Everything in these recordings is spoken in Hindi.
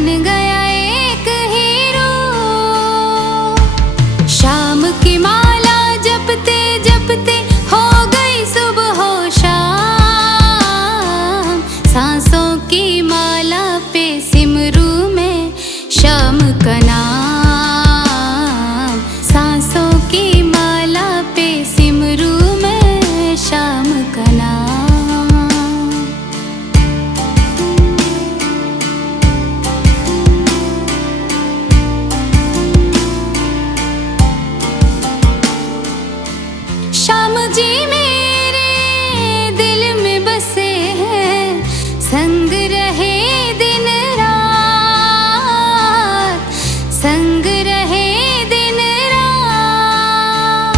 बन गया एक हीरो। शाम की माला जपते जपते हो गई सुबह हो शाम। सांसों की माला पे सिमरू में शाम का नाम। सांसों की माला पे सिमरू में शाम का नाम। श्याम जी मेरे दिल में बसे हैं, संग रहे दिन रात, संग रहे दिन रात।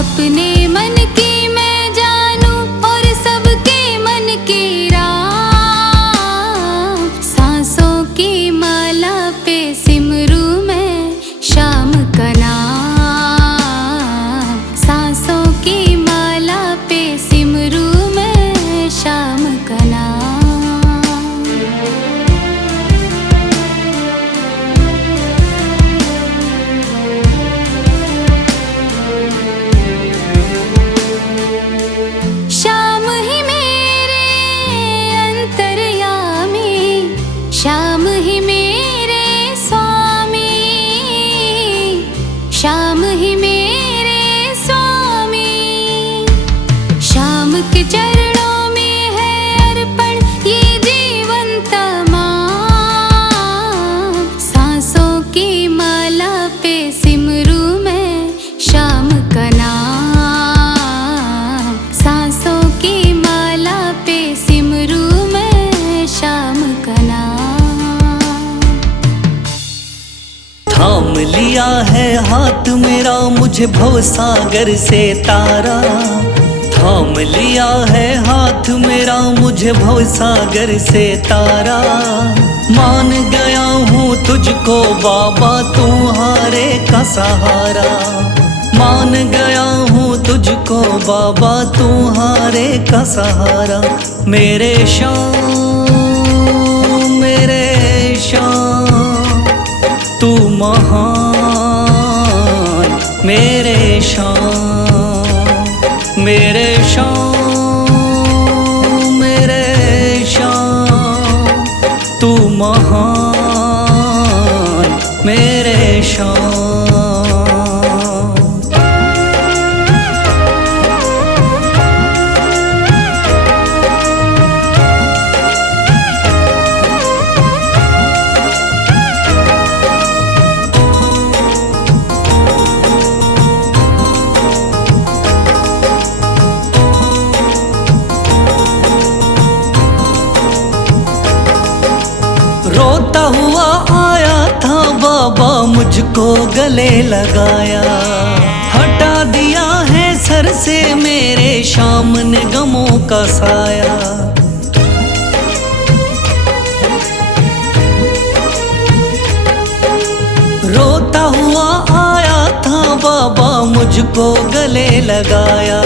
अपने मन की मैं जानूं और सबके मन की राह। सांसों की माला पे सिमरू में शाम का नाम। सांसों की माला पे सिमरू में शाम का नाम। श्याम ही मेरे अंतर्यामी, श्याम ही मेरे स्वामी, श्याम ही मेरे स्वामी। श्याम के चरणों में है अर्पण ये जीवन तमाम। सांसों की माला पे सिमरू में शाम का नाम। सांसों की माला पे सिमरू में शाम का नाम। थाम लिया है हाथ मेरा मुझे भवसागर से तारा। थाम लिया है हाथ मेरा मुझे भवसागर से तारा। मान गया हूँ तुझको बाबा तुम्हारे का सहारा। मान गया हूँ तुझको बाबा तुम्हारे का सहारा। मेरे श्याम मेरे श्याम तू महान। मेरे श्याम मेरे श्याम मेरे श्याम तू महान। मेरे श्याम। रोता हुआ आया था बाबा मुझको गले लगाया। हटा दिया है सर से मेरे श्याम ने गमों का साया। रोता हुआ आया था बाबा मुझको गले लगाया।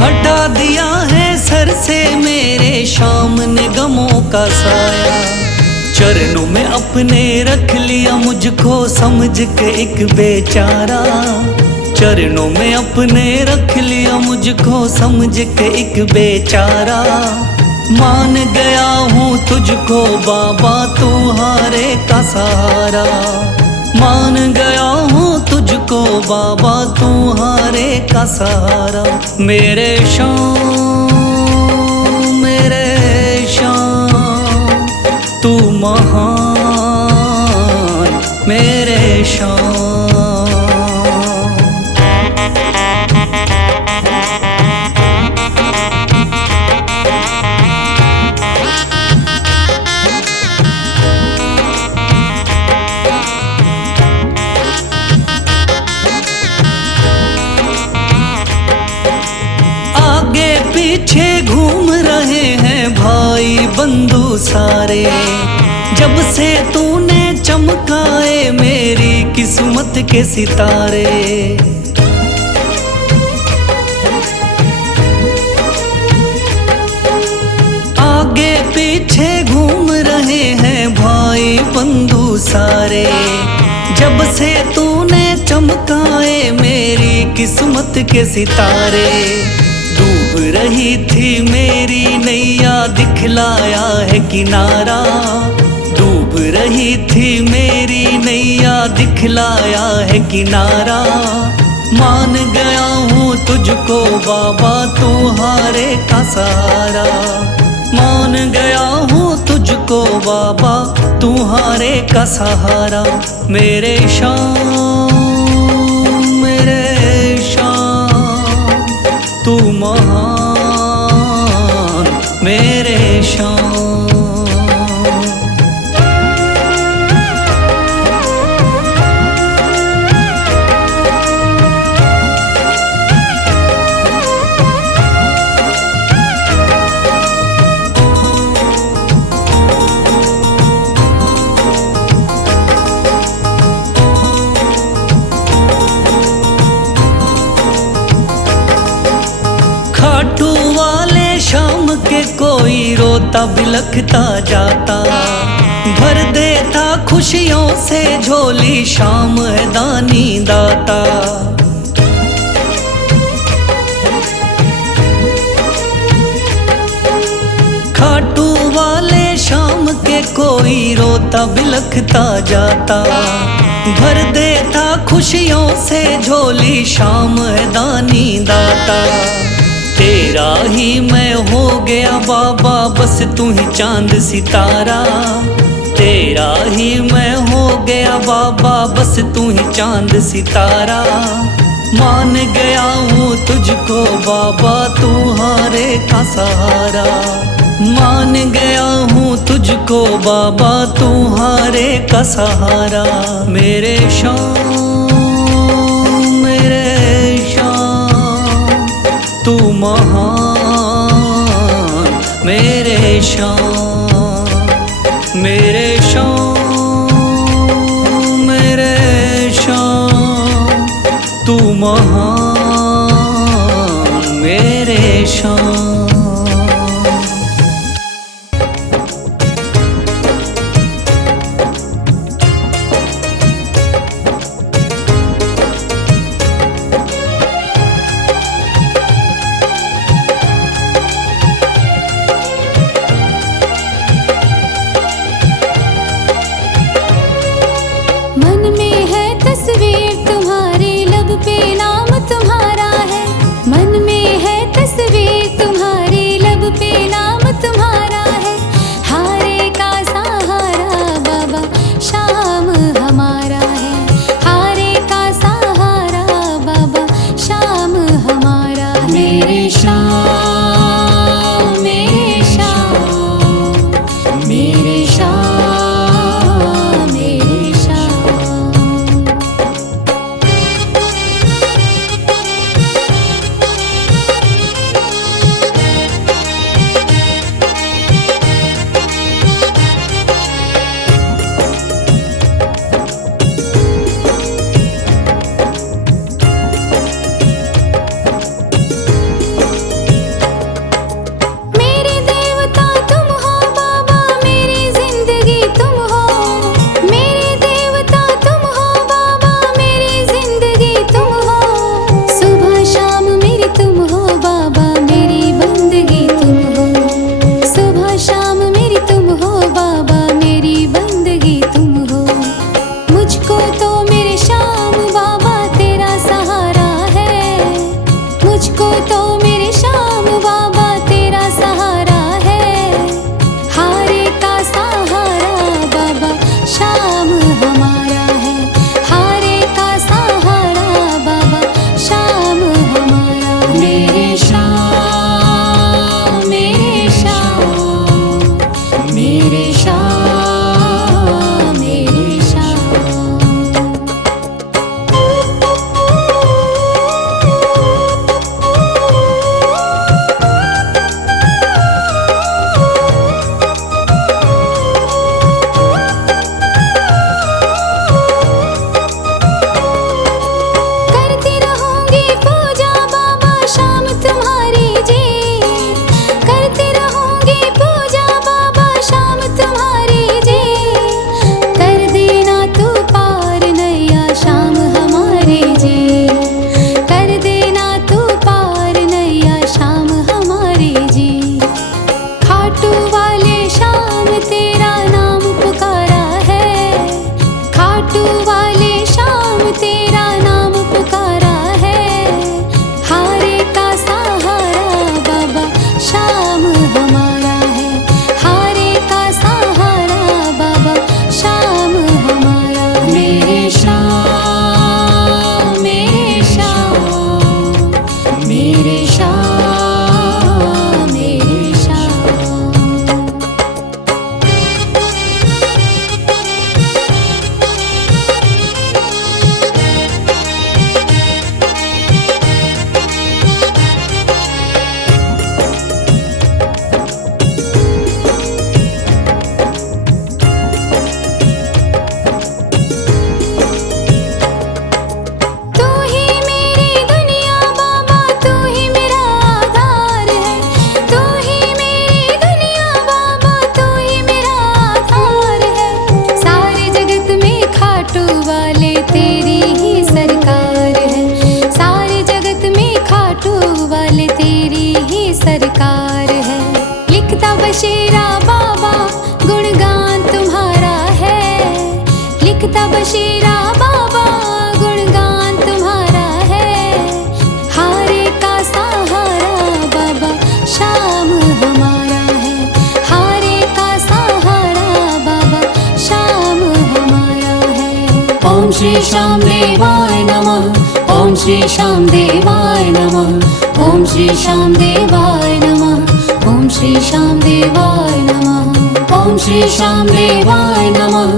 हटा दिया है सर से मेरे श्याम ने गमों का साया। चरणों में अपने रख लिया मुझको समझ के एक बेचारा। चरणों में अपने रख लिया मुझको समझ के एक बेचारा। मान गया हूँ तुझको बाबा तुम्हारे का सहारा। मान गया हूँ तुझको बाबा तुम्हारे का सहारा। मेरे श्याम मेरे श्याम तू महान। मेरे श्याम। आगे पीछे घूम रहे हैं भाई बंधु सारे। जब से तूने चमकाए मेरी किस्मत के सितारे। आगे पीछे घूम रहे हैं भाई बंधु सारे, जब से तूने चमकाए मेरी किस्मत के सितारे। डूब रही थी मेरी नैया दिखलाया है किनारा, डूब रही थी मेरी नैया दिखलाया है किनारा। मान गया हूँ तुझको बाबा तुम्हारे का सहारा, मान गया हूँ तुझको बाबा तुम्हारे का सहारा। मेरे शाम तू महान मेरे शाम। खाटू वाले शाम के कोई रोता बिलखता जाता, भर देता खुशियों से झोली शाम है दानी दाता। खाटू वाले शाम के कोई रोता बिलखता जाता, भर देता खुशियों से झोली शाम है दानी दाता। तेरा ही मैं हो गया बाबा बस तू ही चांद सितारा, तेरा ही मैं हो गया बाबा बस तू ही चांद सितारा। मान गया हूँ तुझको बाबा तुम्हारे का सहारा, मान गया हूँ तुझको बाबा तुम्हारे का सहारा। मेरे शाम तू महान मेरे शाम, मेरे शाम तू महान मेरे शाम। मन में है तस्वीर तुम्हारे, लब पे नाम लिखता बशीरा बाबा गुणगान तुम्हारा है। हारे का सहारा बाबा शाम हमारा है। हारे का सहारा बाबा शाम हमारा है। ओम श्री श्याम देवाय नमः। ओम श्री श्याम देवाय नमः। ओम श्री श्याम देवाय नमः। ओम श्री श्याम देवाय नमः। ओम श्री श्याम देवाय नमः।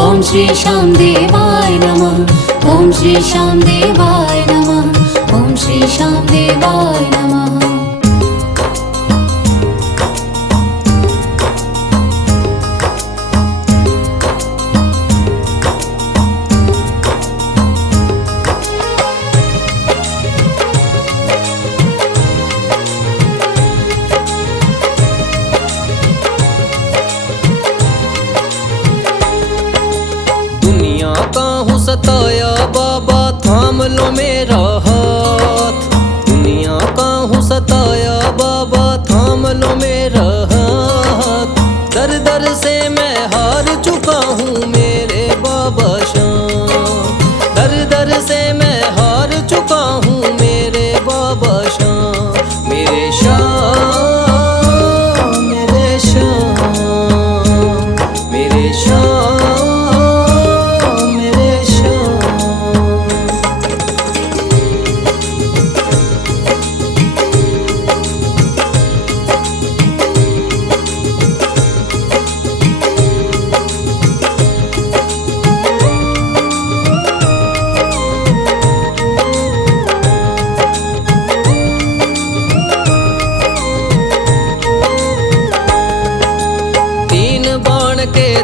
ओम श्री श्याम देवाय नमः। ओम श्री श्याम देवाय नमः। ओम श्री श्याम देवाय नमः। सताया बाबा थाम लो मेरा हाथ। दुनिया का हूँ सताया बाबा थाम लो मेरा हाथ। दर दर से मैं हार चुका हूँ मेरे बाबा शाम। दर दर से मैं हार चुका हूँ मेरे बाबा शाम। मेरे शाम मेरे शाम मेरे शाम।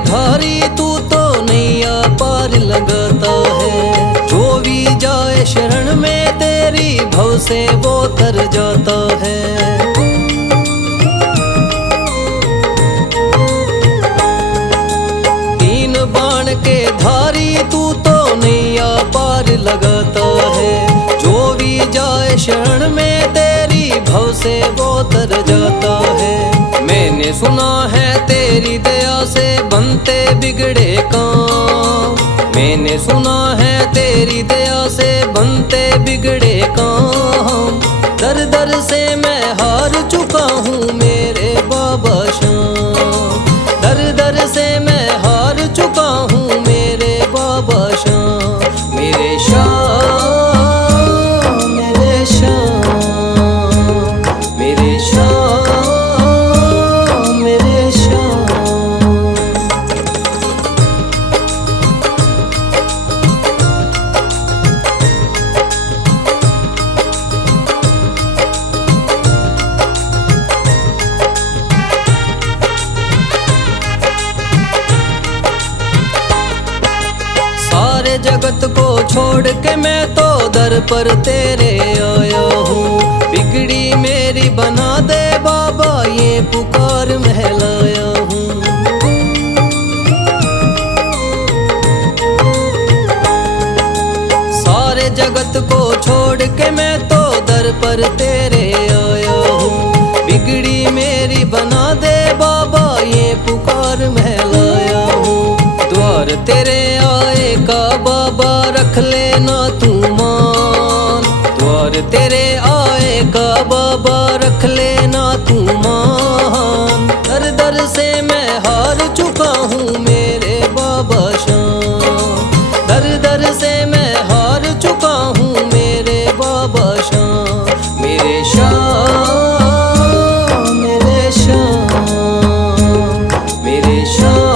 धारी तू तो नैया पार लगाता है। जो भी जाए शरण में तेरी भव से वो तर जाता है। तीन बाण के धारी तू तो नैया पार लगाता है। जो भी जाए शरण में तेरी भव से वो तर जाता है। मैंने सुना है तेरी दया से बनते बिगड़े काम। मैंने सुना है तेरी दया से बनते बिगड़े काम। दर दर से मैं हार चुका हूँ मेरे बाबा शाम। दर दर से मैं हार चुका हूँ मेरे बाबा शाम। मेरे शाम मेरे शाम मेरे शाम। जगत को छोड़ के मैं तो दर पर तेरे आया हूँ। बिगड़ी मेरी बना दे बाबा ये पुकार महलाया हूँ। सारे जगत को छोड़ के मैं तो दर पर तेरे आया हूँ। बिगड़ी मेरी बना दे बाबा ये पुकार महलाया हूँ। द्वार तेरे आए का बाबा रख लेना तू मान। द्वार तेरे आए का बाबा रख लेना तू मान। दर दर से मैं हार चुका हूँ मेरे बाबा शाम। दर दर से मैं हार चुका हूँ मेरे बाबा शाम। मेरे शाम मेरे शाम मेरे शाम।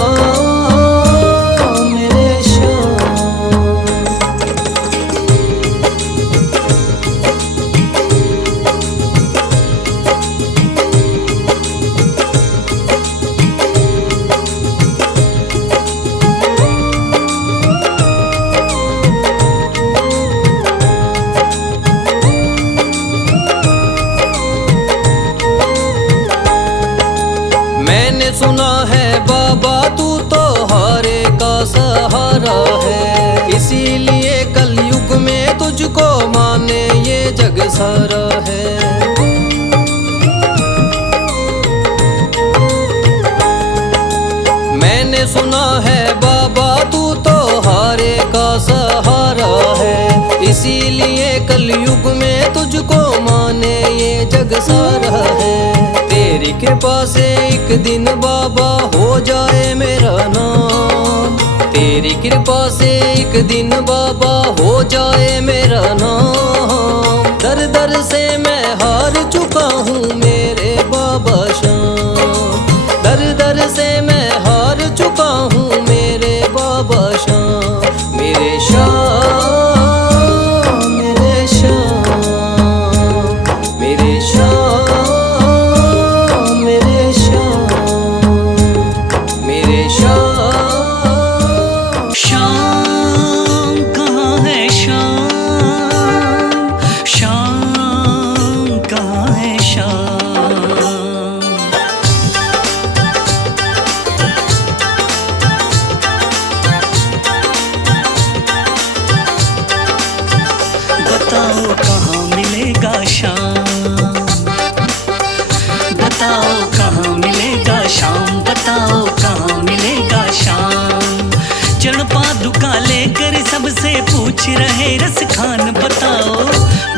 मैंने सुना है बाबा तू तो हारे का सहारा है। इसीलिए कलयुग में तुझको माने ये जग सारा है। मैंने सुना है बाबा तू तो हारे का सहारा है। इसीलिए कलयुग में तुझको माने ये जग सारा है। तेरी कृपा से एक दिन बाबा हो जाए मेरा नाम। तेरी कृपा से एक दिन बाबा हो जाए मेरा नाम। दर दर से मैं हार चुका हूँ मेरे बाबा श्याम। दर दर से मैं हार चुका हूँ मेरे बाबा श्याम। मेरे श्याम, मेरे श्याम, मेरे श्याम, मेरे श्याम, मेरे श्याम। श्याम कहाँ है श्याम, श्याम कहाँ है श्याम। बताओ कहाँ मिलेगा श्याम, बताओ कहाँ मिलेगा श्याम, बताओ कहाँ मिलेगा श्याम। चरण पादुका लेकर सबसे पूछ रहे रस खान। बताओ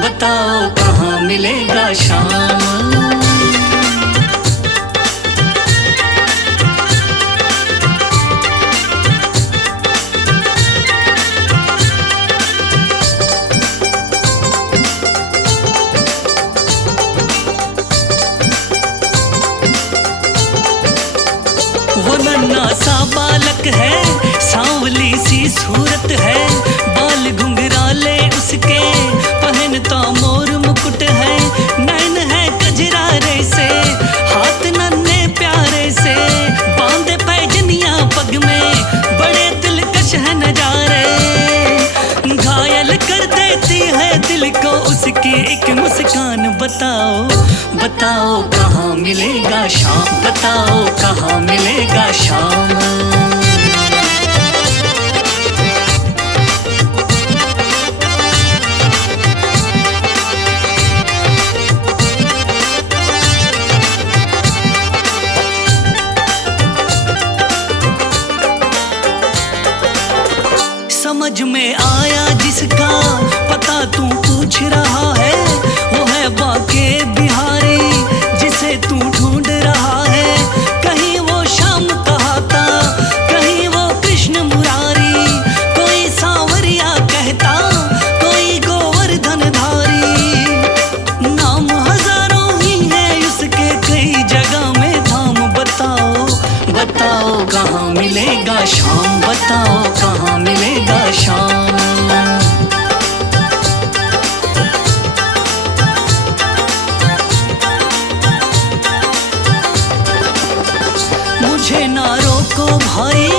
बताओ कहाँ मिलेगा श्याम। वो नन्हा सा बालक है, सांवली सी सूरत है। बाल घुंघराले उसके, पहनता मोर मुकुट है। नैन है कजरारे से, हाथ नन्हे प्यारे से। बांधे पैजनिया पग में, बड़े दिलकश है नजारे। घायल कर देती है दिल को उसकी एक मुस्कान। बताओ बताओ कहाँ मिलेगा श्याम, बताओ कहाँ मिलेगा श्याम। समझ में आया जिसका पता तू पूछ रहा है। वो है बाके बिहारी जिसे तू ढूंढ रहा है। कहीं वो श्याम कहाता, कहीं वो कृष्ण मुरारी। कोई सांवरिया कहता, कोई गोवर्धन धारी। नाम हजारों ही है उसके, कई जगह में धाम। बताओ बताओ कहाँ मिलेगा श्याम, बताओ कहाँ मिलेगा श्याम। मुझे ना रोको भाई,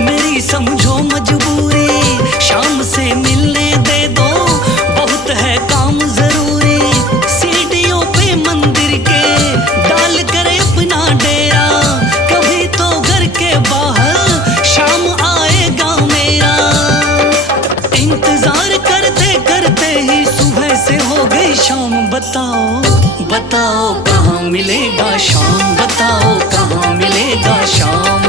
मेरी समझो मजबूरी। शाम से मिलने दे दो, बहुत है काम जरूरी। सीढ़ियों पे मंदिर के डाल कर अपना डेरा। कभी तो घर के बाहर शाम आएगा मेरा। इंतजार करते करते ही सुबह से हो गई शाम। बताओ बताओ कहाँ मिलेगा श्याम, बताओ कहाँ मिलेगा श्याम।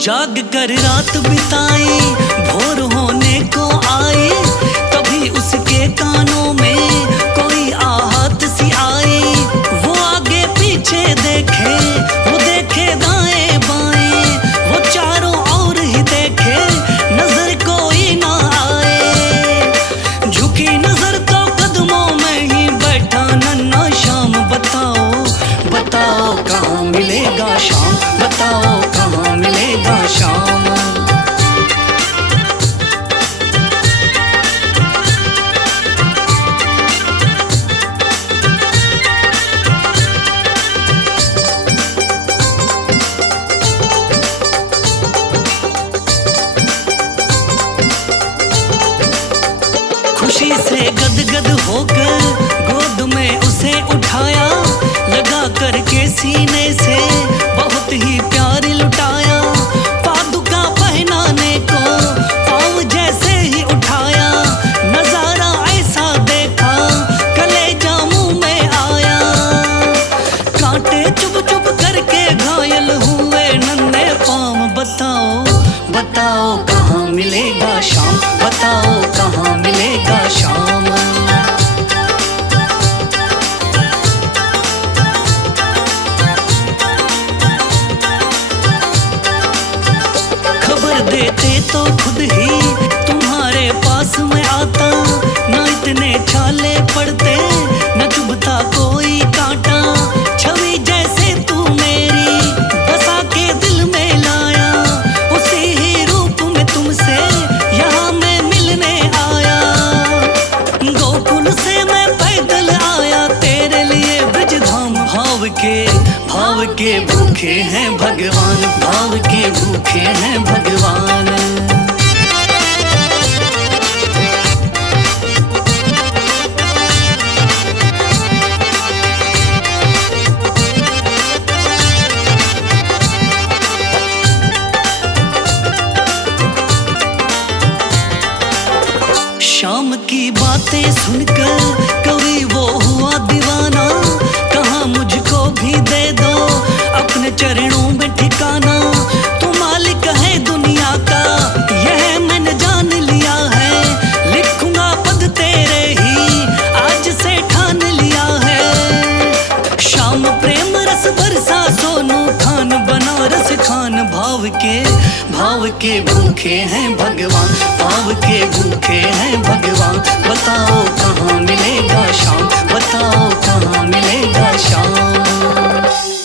जाग कर रात बिताई, भोर होने को आई। तभी उसके कानों में कोई आहट सी आई। वो आगे पीछे देखे, वो देखे दाएं बाएं। वो चारों ओर ही देखे, नजर कोई ना आए। झुकी नजर तो कदमों में ही बैठा नन्हा श्याम। बताओ बताओ कहाँ मिलेगा श्याम, बताओ कहाँ मिलेगा श्याम। खुशी से गदगद होकर गोद में उसे उठाया। लगा करके सीने से बहुत ही प्यार लुटाया। पादुका बताओ कहाँ मिलेगा शाम, बताओ कहाँ मिलेगा शाम। खबर देते तो खुद ही तुम्हारे पास में आता, ना इतने छाले पड़ते न चुभता कोई कांटा। छवि जैसे तू मेरी बसा के दिल में लाया, उसी ही रूप में तुमसे यहाँ मैं मिलने आया। गोकुल से मैं पैदल आया तेरे लिए ब्रजधाम। भाव के भूखे हैं भगवान, भाव के भूखे हैं भगवान। शाम की बातें सुनकर कभी वो हुआ दीवाना, कहाँ मुझको भी दे दो अपने चरणों में ठिकाना। तू मालिक है दुनिया का यह मैंने जान लिया है, लिखूंगा पद तेरे ही आज से ठान लिया है। शाम प्रेम रस बरसा सोनू खान बनारस खान। भाव के भूखे हैं भगवान, भाव के भूखे हैं भगवान। बताओ कहाँ मिलेगा शाम, बताओ कहाँ मिलेगा शाम।